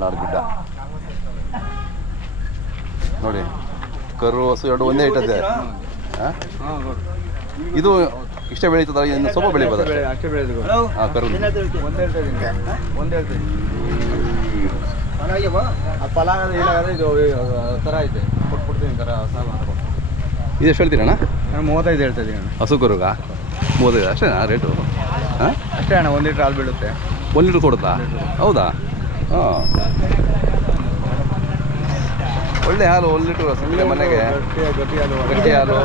ಮಲೆನಾಡು ಗುಡ್ಡ ನೋಡಿ ಕರು ಹಸು ಎರಡು ಒಂದೇ ಇಟ್ಟದೆ ಹಾಂ ಇದು ಇಷ್ಟೇ ಬೆಳೀತದ? ಇನ್ನು ಸ್ವಲ್ಪ ಬೆಳಿಬೋದ ಅಷ್ಟೇ ಹಾಂ ಕರು. ಇದು ಎಷ್ಟು ಹೇಳ್ತೀರಣ್ಣ? ಮೂವತ್ತೈದು ಹೇಳ್ತಾ ಇದ್ದೀನಿ ಹಸು ಕರುಗ? ಮೂವತ್ತೈದು ಅಷ್ಟೇನಾ ರೇಟು? ಹಾಂ ಅಷ್ಟೇ ಅಣ್ಣ ಒಂದು ಲೀಟ್ರ್ ಹಾಲು ಬೀಳುತ್ತೆ. ಒಂದು ಲೀಟ್ರ್ ಕೊಡುತ್ತಾ? ಹೌದಾ? ಹಾಂ. ಒಳ್ಳೆ ಹಾಲು ಒಂದು ಲೀಟ್ರ್ ಮನೆಗೆ. ಗಟ್ಟಿ ಹಾಲು.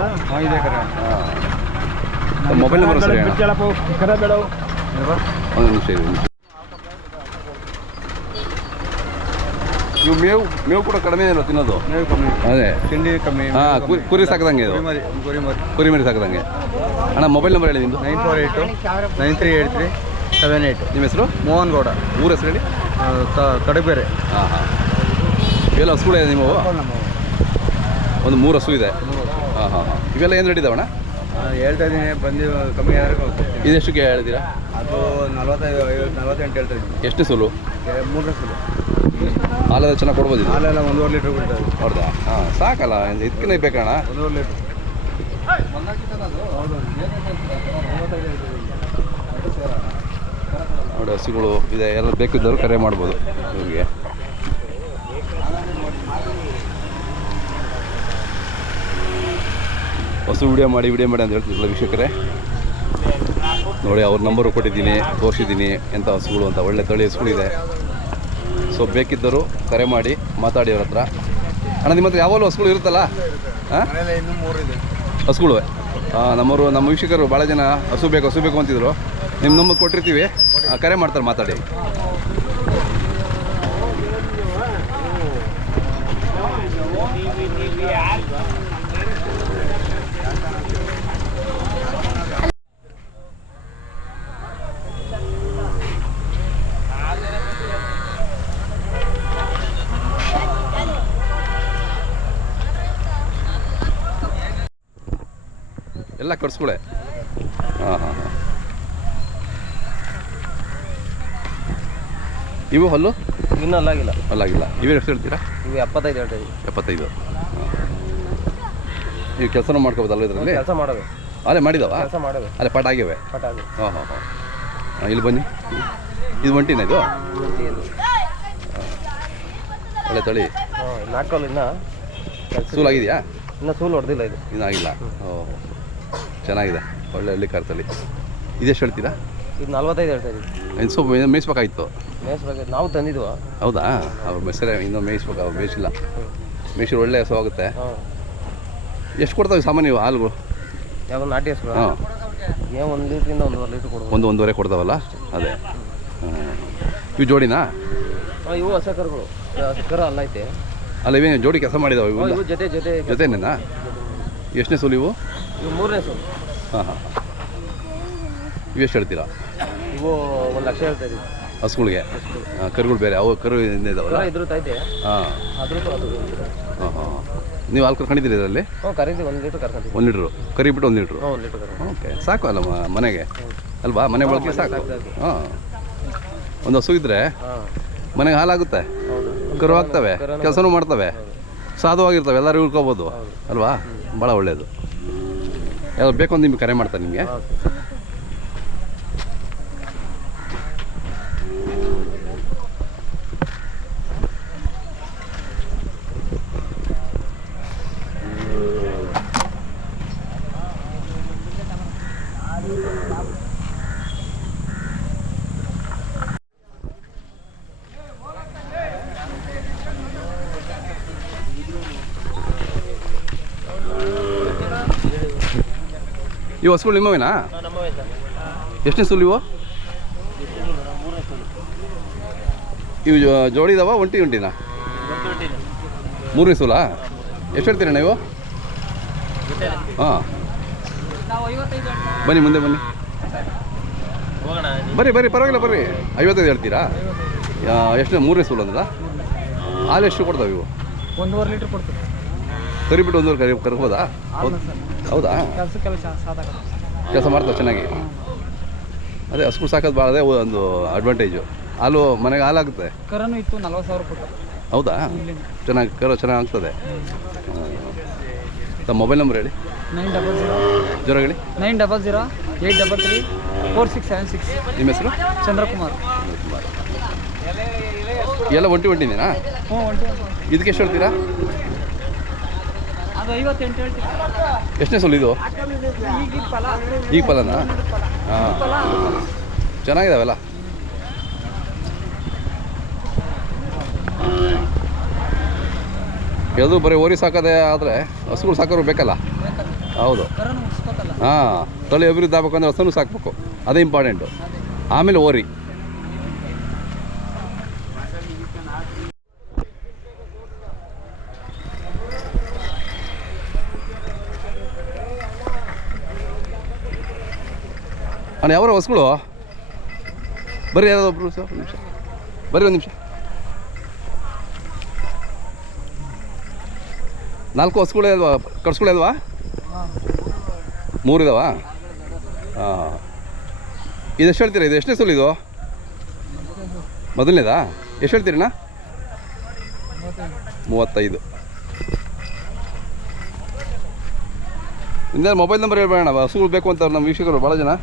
ಹಾಂ ಮೊಬೈಲ್ ನಂಬರ್ ಸರಿ ಒಂದು ನಿಮಿಷ ಇದೆ ನೀವು ಇವು ಮೇವು ಮೇವು ಕೂಡ ಕಡಿಮೆ ಇಲ್ಲ ತಿನ್ನೋದು? ಅದೇ. ತಿಂಡಿ ಕಮ್ಮಿ ಹಾಂ ಕುರಿ ಕುರಿ ಸಾಕ್ದಂಗೆ ಇದು? ಕುರಿ ಮರಿ ಕುರಿ ಮರಿ. ಕುರಿ ಮರಿ ಸಾಕ್ದಂಗೆ. ಅಣ್ಣ ಮೊಬೈಲ್ ನಂಬರ್ ಹೇಳಿ ನಿಮ್ಮದು nine four eight nine three eight three. Seven eight ನಿಮ್ಮ ಹೆಸರು? ಮೋಹನ್ ಗೌಡ. ಊರ ಹೆಸರು ಹೇಳಿ? ಕಡಬೇರೆ. ಹಾಂ ಹಾಂ. ಇವೆಲ್ಲ ಹಸುಗಳು ಇದೆ ನಿಮ್ಮವು? ಒಂದು ಮೂರು ಹಸು ಇದೆ. ಹಾಂ ಹಾಂ ಹಾಂ. ಇವೆಲ್ಲ ಏನು ನಡೀತಾವಣ್ಣ ಹೇಳ್ತಾ ಇದ್ದೀನಿ ಬಂದು ಕಮ್ಮಿ ಯಾರಿಗೆ ಕೊಡ್ತೀನಿ. ಇದೆಷ್ಟಕ್ಕೆ ಹೇಳ್ತೀರಾ ಅದು ನಲ್ವತ್ತೈದು ಐವತ್ತು ನಲ್ವತ್ತೆಂಟು ಹೇಳ್ತಾ ಇದ್ದೀನಿ ಎಷ್ಟು ಸುಲು? ಮೂರು ಸುಲು. ಹಾಲೆಲ್ಲ ಚೆನ್ನಾಗಿ ಕೊಡ್ಬೋದು ಹಾಲೆಲ್ಲ ಒಂದೂವರೆ ಲೀಟ್ರ್ ಬಿಡ್ತಾರೆ ಹೌದಾ? ಹಾಂ ಸಾಕಲ್ಲ ಇದಕ್ಕೆ ಬೇಕಣ್ಣ ಒಂದೂವರೆ ಲೀಟ್ರ್. ನೋಡಿ ಹಸುಗಳು ಇದೆ ಎಲ್ಲ ಬೇಕಿದ್ದವರು ಕರೆ ಮಾಡ್ಬೋದು ನಿಮಗೆ ಹೊಸ ವಿಡಿಯೋ ಮಾಡಿ ವಿಡಿಯೋ ಮಾಡಿ ಅಂತ ಹೇಳ್ತಿದ್ರಲ್ಲ ವೀಕ್ಷಕರೇ? ನೋಡಿ ಅವ್ರ ನಂಬರು ಕೊಟ್ಟಿದ್ದೀನಿ ತೋರಿಸಿದ್ದೀನಿ ಎಂಥ ಹಸುಗಳು ಅಂತ ಒಳ್ಳೆ ತಳಿ ಹಸುಗಳಿದೆ ಸೊ ಬೇಕಿದ್ದರು ಕರೆ ಮಾಡಿ ಮಾತಾಡಿ ಅವ್ರ ಹತ್ರ. ಅಣ್ಣ ನಿಮ್ಮ ಹತ್ರ ಯಾವಾಗಲೂ ಹಸುಗಳು ಇರುತ್ತಲ್ಲ? ಹಾಂ ಹಸುಗಳು. ನಮ್ಮವರು ನಮ್ಮ ವೀಕ್ಷಕರು ಭಾಳ ಜನ ಹಸು ಬೇಕು ಹಸು ಬೇಕು ಅಂತಿದ್ರು. ನಿಮ್ಮ ನಂಬರ್ ಕೊಟ್ಟಿರ್ತೀವಿ. ಕರೆ ಮಾಡ್ತಾರೆ ಮಾತಾಡಿ. ಎಲ್ಲ ಕಟ್ಸ್ಕೊಳೆ ಹಾಂ ಹಾಂ ಹಾಂ. ಇವು ಹಲ್ಲು? ಇನ್ನೂ ಅಲ್ಲಾಗಿಲ್ಲ. ಅಲ್ಲಾಗಿಲ್ಲ. ಇವೇನು ಎಷ್ಟು ಹೇಳ್ತೀರಾ? ಇವು ಎಪ್ಪತ್ತೈದು ಹೇಳ್ತೀವಿ ಎಪ್ಪತ್ತೈದು. ನೀವು ಕೆಲಸನೂ ಮಾಡ್ಕೋಬೋದಲ್ಲ ಇದರಲ್ಲಿ? ಕೆಲಸ ಮಾಡೋದು. ಅಲ್ಲೇ ಮಾಡಿದವ? ಕೆಲಸ ಮಾಡೋದು. ಅಲ್ಲೇ ಪಟ ಆಗಿವೆ? ಪಟ ಆಗಿ ಹಾಂ ಹಾಂ ಹಾಂ. ಹಾಂ ಇಲ್ಲಿ ಬನ್ನಿ. ಇದು ಒಂಟಿನ ಇದು? ಒಳ್ಳೆ ತಳಿ. ಹಾಂ ಇನ್ನೂ. ಇನ್ನ ಸೂಲಾಗಿದೆಯಾ ಇನ್ನೂ ಸೂಲ್ ಹೊಡೆದಿಲ್ಲ ಇದು. ಇನ್ನಾಗಿಲ್ಲ ಓ ಚೆನ್ನಾಗಿದೆ. ಒಳ್ಳೆ ಹಳ್ಳಿ ಕಾರ್ ತಳಿ. ಇದೆಷ್ಟು ಹೇಳ್ತೀರಾ? ಇದು ನಲ್ವತ್ತೈದು ಹೇಳ್ತಾ ಇದ್ದೀವಿ ಸ್ವಲ್ಪ ಮೇಯಿಸ್ಬೇಕಾಗಿತ್ತು ಮೇಯಿಸ್ಬೇಕು ನಾವು ತಂದಿದ್ವು? ಹೌದಾ? ಅವ್ರ ಮೆಸರೆ ಇನ್ನೂ ಮೇಯಿಸ್ಬೇಕು ಅವ್ರು ಮೇಯಿಸಿಲ್ಲ ಮೇಯಿಸಿರು ಒಳ್ಳೆ ಹಸು ಆಗುತ್ತೆ ಎಷ್ಟು ಕೊಡ್ತಾವೆ ಸಾಮಾನ್ಯ ಇವು ಹಾಲುಗಳು? ಯಾವ್ದು ನಾಟಿ ಹೆಸರು ಹಾಂ. ಏನು ಒಂದು ಲೀಟ್ರಿಂದ ಒಂದೂವರೆ ಲೀಟ್ರ್ ಕೊಡ್ಬೋದು. ಒಂದು ಒಂದೂವರೆ ಕೊಡ್ತಾವಲ್ಲ? ಅದೇ. ಇವು ಜೋಡಿನಾ? ಹಾಂ ಇವು ಹಸ ಕರುಗಳು. ಕರು ಅಲ್ಲ ಐತೆ. ಅಲ್ಲ ಇವೇನು ಜೋಡಿ ಕೆಲಸ ಮಾಡಿದಾವೆ ಇವು? ಇವು ಜೊತೆ ಜೊತೆ ಜೊತೆನೇನಾ? ಎಷ್ಟನೇ ಸೂಲು ಇವು? ಇವು ಮೂರನೇ ಸೂಲು. ಹಾಂ ಹಾಂ ಇವು ಎಷ್ಟು ಹೇಳ್ತೀರಾ? ಇವು ಒಂದು ಲಕ್ಷ ಹೇಳ್ತಾ ಇದ್ದೀವಿ. ಹಸುಗಳಿಗೆ ಕರುಗಳು ಬೇರೆ ಅವು ಕರು ಹಿಂದೆ ಇದಾವಲ್ಲ? ಹಾಂ ಹಾಂ. ಹಾಂ ನೀವು ಹಾಲು ಕರ್ಕೊಂಡಿದ್ದೀರಿ ಇದರಲ್ಲಿ? ಒಂದು ಲೀಟ್ರ್ ಕರ್ಕೊಂತೀವಿ ಲೀಟ್ರು. ಕರಿ ಬಿಟ್ಟು ಒಂದು ಲೀಟ್ರು? ಓಕೆ ಸಾಕು ಅಲ್ಲ ಮನೆಗೆ. ಅಲ್ವಾ? ಮನೆ ಬಳಕೆ ಸಾಕು. ಹಾಂ. ಒಂದು ಹಸು ಇದ್ದರೆ ಮನೆಗೆ ಹಾಲಾಗುತ್ತೆ. ಕರು ಆಗ್ತವೆ ಕೆಲಸನೂ ಮಾಡ್ತವೆ. ಸಾಧುವಾಗಿರ್ತವೆ ಎಲ್ಲರೂ ಉಳ್ಕೋಬೋದು. ಅಲ್ವಾ? ಭಾಳ ಒಳ್ಳೆಯದು ಎಲ್ಲ ಬೇಕು ನಿಮಗೆ ಕರೆ ಮಾಡ್ತಾರೆ ನಿಮಗೆ. ಇವು ಹಸುಗಳು ನಿಮ್ಮವೇನಾ? ಎಷ್ಟನೇ ಸುಲ್ ಇವು? ಇವು ಜೋಡಿ ಇದಾವ ಒಂಟಿ ಒಂಟಿನಾ? ಮೂರನೇ ಸುಲಾ ಎಷ್ಟು ಹೇಳ್ತೀರಣ್ಣ ನೀವು ಹಾಂ. ಬನ್ನಿ ಮುಂದೆ ಬನ್ನಿ. ಬರ್ರಿ ಬರ್ರಿ ಪರವಾಗಿಲ್ಲ ಬರ್ರಿ. ಐವತ್ತೈದು ಹೇಳ್ತೀರಾ? ಎಷ್ಟು ಮೂರನೇ ಸುಲ್ ಅಂದ್ರ? ಹಾಲು ಎಷ್ಟು ಕೊಡ್ತಾವೆ ಇವು? ಒಂದೂವರೆ ಲೀಟ್ರ್ ಕೊಡ್ತೀವಿ. ಕರಿಬಿಟ್ಟು ಒಂದೂವರೆ ಕರಿ ಕರ್ಬೋದಾ? ಹೌದಾ? ಕೆಲಸಕ್ಕೆಲ್ಲ ಕೆಲಸ ಮಾಡ್ತಾವೆ ಚೆನ್ನಾಗಿ. ಅದೇ ಹಸುಗಳು ಸಾಕೋದು ಭಾಳ ಅದೇ ಒಂದು ಅಡ್ವಾಂಟೇಜು ಹಾಲು ಮನೆಗೆ ಹಾಲಾಗುತ್ತೆ. ಕರನು ಇತ್ತು ನಲ್ವತ್ತು ಸಾವಿರ ಕೊಟ್ಟು ಹೌದಾ? ಚೆನ್ನಾಗಿ ಕರ ಚೆನ್ನಾಗಿ ಆಗ್ತದೆ ತಮ್ಮ ಮೊಬೈಲ್ ನಂಬರ್ ಹೇಳಿ. Nine double zero. ಜ್ವರ ಹೇಳಿ. Nine double zero eight double three four six seven six. ನಿಮ್ಮ ಹೆಸರು? ಚಂದ್ರಕುಮಾರ್. ಎಲ್ಲ ಒಂಟಿ ಒಂಟಿನೇನಾ? ಹ್ಞೂ ಒಂಟಿ. ಇದಕ್ಕೆ ಎಷ್ಟು ಹೇಳ್ತೀರಾ? ಎಷ್ಟನೇ ಸೊಲ್ ಇದು? ಈಗ ಪಲನ ಹಾಂ. ಚೆನ್ನಾಗಿದಾವೆಲ್ಲ? ಅದು ಬರೀ ಓರಿ ಸಾಕೋದೇ ಆದರೆ ಹಸುಗಳು ಸಾಕೋರು ಬೇಕಲ್ಲ? ಹೌದು. ಹಾಂ ತಳಿ ಅಭಿವೃದ್ಧಿ ಆಗ್ಬೇಕಂದ್ರೆ ಹಸುನು ಸಾಕಬೇಕು. ಅದೇ ಇಂಪಾರ್ಟೆಂಟು ಆಮೇಲೆ ಓರಿ. ಅಣ್ಣ ಯಾವ ಹೊಸ್ಗಳು? ಬರ್ರಿ ಯಾರು ಒಬ್ರು ಸರ್, ಒಂದು ನಿಮಿಷ. ಬರ್ರಿ ಒಂದು ನಿಮಿಷ. ನಾಲ್ಕು ಹಸುಗಳೇ ಅಲ್ವಾ? ಕಟ್ಸ್ಗಳೇ ಅಲ್ವಾ? ಮೂರು ಇದಾವಾ? ಹಾಂ. ಇದೆಷ್ಟು ಹೇಳ್ತೀರಾ? ಇದು ಎಷ್ಟನೇ ಸಲ ಇದು? ಮೊದಲನೇದಾ? ಎಷ್ಟು ಹೇಳ್ತೀರಣ್ಣ ಮೂವತ್ತೈದು. ಇಂದ ಮೊಬೈಲ್ ನಂಬರ್ ಹೇಳ್ಬೇಡ ಹಸುಗಳು ಬೇಕು ಅಂತ ನಮ್ಮ ವೀಕ್ಷಕರು ಭಾಳ ಜನ.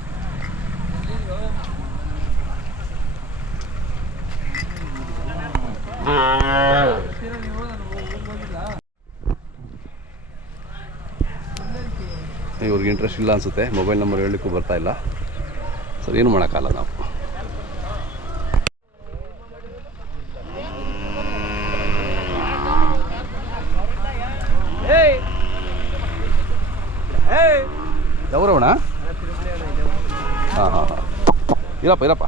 ಇವ್ರಿಗೆ ಇಂಟ್ರೆಸ್ಟ್ ಇಲ್ಲ ಅನಿಸುತ್ತೆ. ಮೊಬೈಲ್ ನಂಬರ್ ಹೇಳಲಿಕ್ಕೂ ಬರ್ತಾ ಇಲ್ಲ. ಸರ್ ಏನು ಮಾಡೋಕ್ಕಲ್ಲ ನಾವು. ಯಾವ್ರವಣ ಹಾಂ ಹಾಂ ಹಾಂ. ಇರಪ್ಪ ಇರಪ್ಪ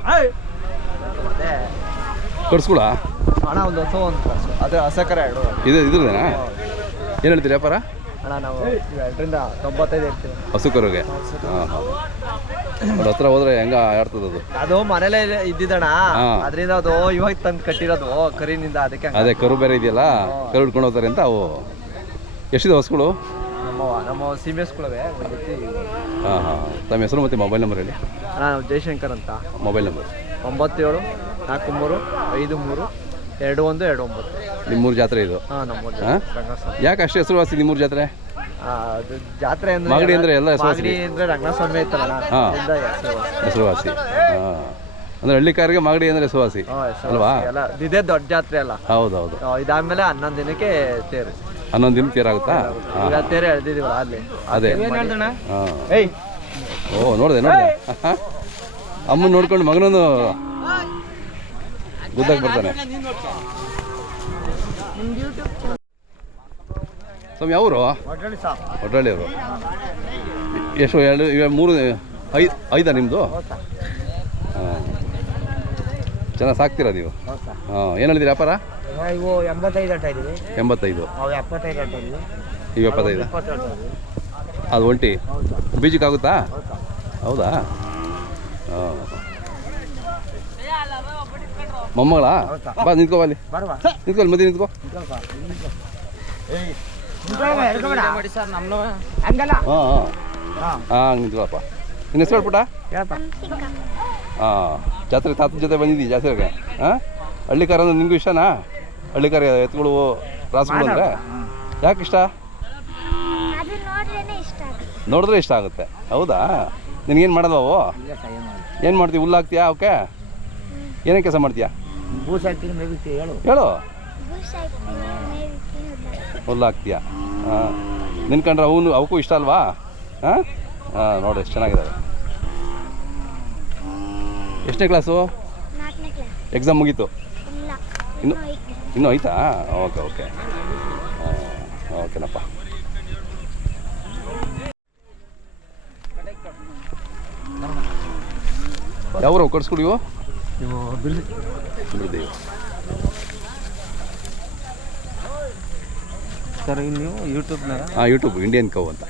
ಕಟ್ಸ್ಕೊಳ ಅಣ್ಣ ಒಂದು ಅದೇ ಅಸಕರ ಇದು ಇದ್ರದೇನಾ? ಏನು ಹೇಳ್ತೀರಿ ವ್ಯಾಪಾರ? ಅಣ್ಣ ನಾವು ಎರಡರಿಂದ ತೊಂಬತ್ತೈದು ಹೇಳ್ತೀವಿ ಹಸು ಕರುಗೆ ಹಾಂ ಹಾಂ. ಹತ್ರ ಹೋದ್ರೆ ಹೆಂಗ ಆಡ್ತದೆ ಅದು? ಅದು ಮನೇಲೆ ಇದ್ದಿದ್ದಣ್ಣ. ಹಾ. ಅದರಿಂದ ಅದು ಇವಾಗ ತಂದು ಕಟ್ಟಿರೋದು ಕರಿನಿಂದ ಅದಕ್ಕೆ ಹಂಗೆ. ಅದೇ ಕರು ಬೇರೆ ಇದೆಯಲ್ಲ? ಕರು ಹಿಡ್ಕೊಂಡು ಹೋಗ್ತಾರೆ ಅಂತ? ಅವು ಎಷ್ಟಿದೆ ಹಸುಗಳು? ನಮ್ಮ ನಮ್ಮ ಸೀಮೆಸ್ಗಳವೆ ಒಂದು ರೀತಿ ಹಾಂ ಹಾಂ. ತಮ್ಮ ಹೆಸರು ಮತ್ತು ಮೊಬೈಲ್ ನಂಬರ್ ಹೇಳಿ. ಅಣ್ಣ ನಾವು ಜಯಶಂಕರ್ ಅಂತ. Mobile number. ಒಂಬತ್ತೇಳು ನಾಲ್ಕು ಮೂರು ಐದು ಮೂರು ಎರಡು ಒಂದು ಎರಡು ಒಂಬತ್ತು. ನಿಮ್ಮೂರು ಜಾತ್ರೆ ಇದು? ಹಾಂ ನಮ್ಮ ಹಾಂ? ಯಾಕೆ ಅಷ್ಟು ಹೆಸರುವಾಸಿ ನಿಮ್ಮೂರು ಜಾತ್ರೆ? ಆ, ಅದು ಜಾತ್ರೆ ಅಂದ್ರೆ ಮಾಗಡಿ ಅಂದ್ರೆ ಎಲ್ಲ ಹೆಸರುವಾಸಿ. ಮಾಗಡಿ ಅಂದ್ರೆ ರಂಗಸ್ವಾಮಿ ಐತಲ್ಲ ಹಾ. ಅದರಿಂದ ಹೆಸರುವಾಸಿ. ಹೆಸರುವಾಸಿ. ಹಾಂ. ಅಂದರೆ ಹಳ್ಳಿಕಾರಿಗೆ ಮಾಗಡಿ ಅಂದರೆ ಹೆಸರುವಾಸಿ. ಹಾ, ಹೆಸರುವಾಸಿ. ಅಲ್ವಾ? ಎಲ್ಲ ಇದೇ ದೊಡ್ಡ ಜಾತ್ರೆ ಅಲ್ಲ. ಹೌದು ಹೌದು ಆ, ಇದಾದ್ಮೇಲೆ ಹನ್ನೊಂದು ದಿನಕ್ಕೆ ತೇರು. ಹನ್ನೊಂದು ದಿನ ತೇರಾಗುತ್ತಾ? ಹಾಂ. ಈಗ ತೇರು ಎಳ್ದಿದೀವಲ್ಲ ಅಲ್ಲಿ. ಅದೇ. ಏನು ಹೇಳ್ದಣ್ಣ? ಹಾಂ. ಏಯ್. ಓ ನೋಡಿದೆ ನೋಡಿದೆ. ಅಮ್ಮನ ನೋಡ್ಕೊಂಡು ಮಗನೊಂದು ಗುದ್ದಾಗಿ ಬರ್ತಾನೆ. ಸ್ವಾಮಿ ಅವರು. ಹೊಟ್ಟಳ್ಳಿಯವರು ಎಷ್ಟು ಎರಡು ಇವಾಗ ಮೂರು ಐದು ಐದಾ ನಿಮ್ಮದು ಹಾಂ. ಚೆನ್ನಾಗಿ ಸಾಕ್ತೀರಾ ನೀವು? ಹಾಂ ಏನು ಹೇಳಿದಿರಿ ವ್ಯಾಪಾರ? ಇವು ಎಂಬತ್ತೈದು ಅಟ್ಟ ಎಂಬತ್ತೈದು. ಎಪ್ಪತ್ತೈದು ಅಟ್ಟ ಈಗ ಎಪ್ಪತ್ತೈದು. ಅದು ಒಂಟಿ? ಬೀಜಕ್ಕಾಗುತ್ತಾ ಹೌದಾ? ಹಾಂ. ಮೊಮ್ಮಗಳ? ಬಾ ನಿಂತ್ಕೋ ಅಲ್ಲಿ. ನಿಂತ್ಕೋ ನಿಂತ್ಕೊ ಅಲ್ಲಿ ಮಧ್ಯೆ ನಿಂತ್ಕೋ. ಹಾಂ ನಿಂತ್ಕೊಳಪ್ಪ. ನಿನ್ನ ಹೆಸರು ಹೇಳ್ಬಿಟ್ಟ? ಹಾಂ ಜಾತ್ರೆ ತಾತನ ಜೊತೆ ಬಂದಿದ್ದೀವಿ ಜಾತ್ರೆಗೆ? ಹಾಂ? ಹಳ್ಳಿಕಾರ ಅಂದ್ರೆ ನಿಮಗೂ ಇಷ್ಟನಾ? ಹಳ್ಳಿಕಾರ ಎತ್ತುಗಳು ರಾಸುಗಳು ಅಂದರೆ? ಯಾಕೆ ಇಷ್ಟ? ಅದು ನೋಡ್ರೇನೆ ಇಷ್ಟ ಆಗುತ್ತೆ. ನೋಡಿದ್ರೆ ಇಷ್ಟ ಆಗುತ್ತೆ. ಹೌದಾ? ನಿನಗೇನು ಮಾಡೋದು ಅವು? ಏನು ಮಾಡ್ತೀವಿ ಹುಲ್ಲು ಹಾಕ್ತೀಯಾ ಓಕೆ ಏನೇ ಕೆಲಸ ಮಾಡ್ತೀಯಾ? ಬೂಸ್ ಹಾಕ್ತೀನಿ ಮೇಬಿಟ್ಟು ಹೇಳು. ಹುಲ್ಲು ಹಾಕ್ತೀಯಾ? ಹಾಂ ನಿನ್ಕಂಡ್ರೆ ಅವನು ಅವಕ್ಕೂ ಇಷ್ಟ ಅಲ್ವಾ? ಹಾಂ ಹಾಂ ನೋಡಿ ಎಷ್ಟು ಚೆನ್ನಾಗಿದ್ದಾವೆ. ಎಷ್ಟನೇ ಕ್ಲಾಸು? ಎಕ್ಸಾಮ್ ಮುಗೀತು. ಇನ್ನು- ಇನ್ನೂ ಐತೆ. ಆಯ್ತಾ ಓಕೆ ಓಕೆ. ಓಕೆನಪ್ಪ. ಯಾವ ಕಟ್ಸ್ಕೊಡಿವು ಇವು ಬಿಲ್? ಸರ್ ಸರ್ ನೀವು ಯೂಟ್ಯೂಬ್ನಾಗ ಹಾಂ ಯೂಟ್ಯೂಬ್ ಇಂಡಿಯನ್ ಕವ್ ಅಂತ.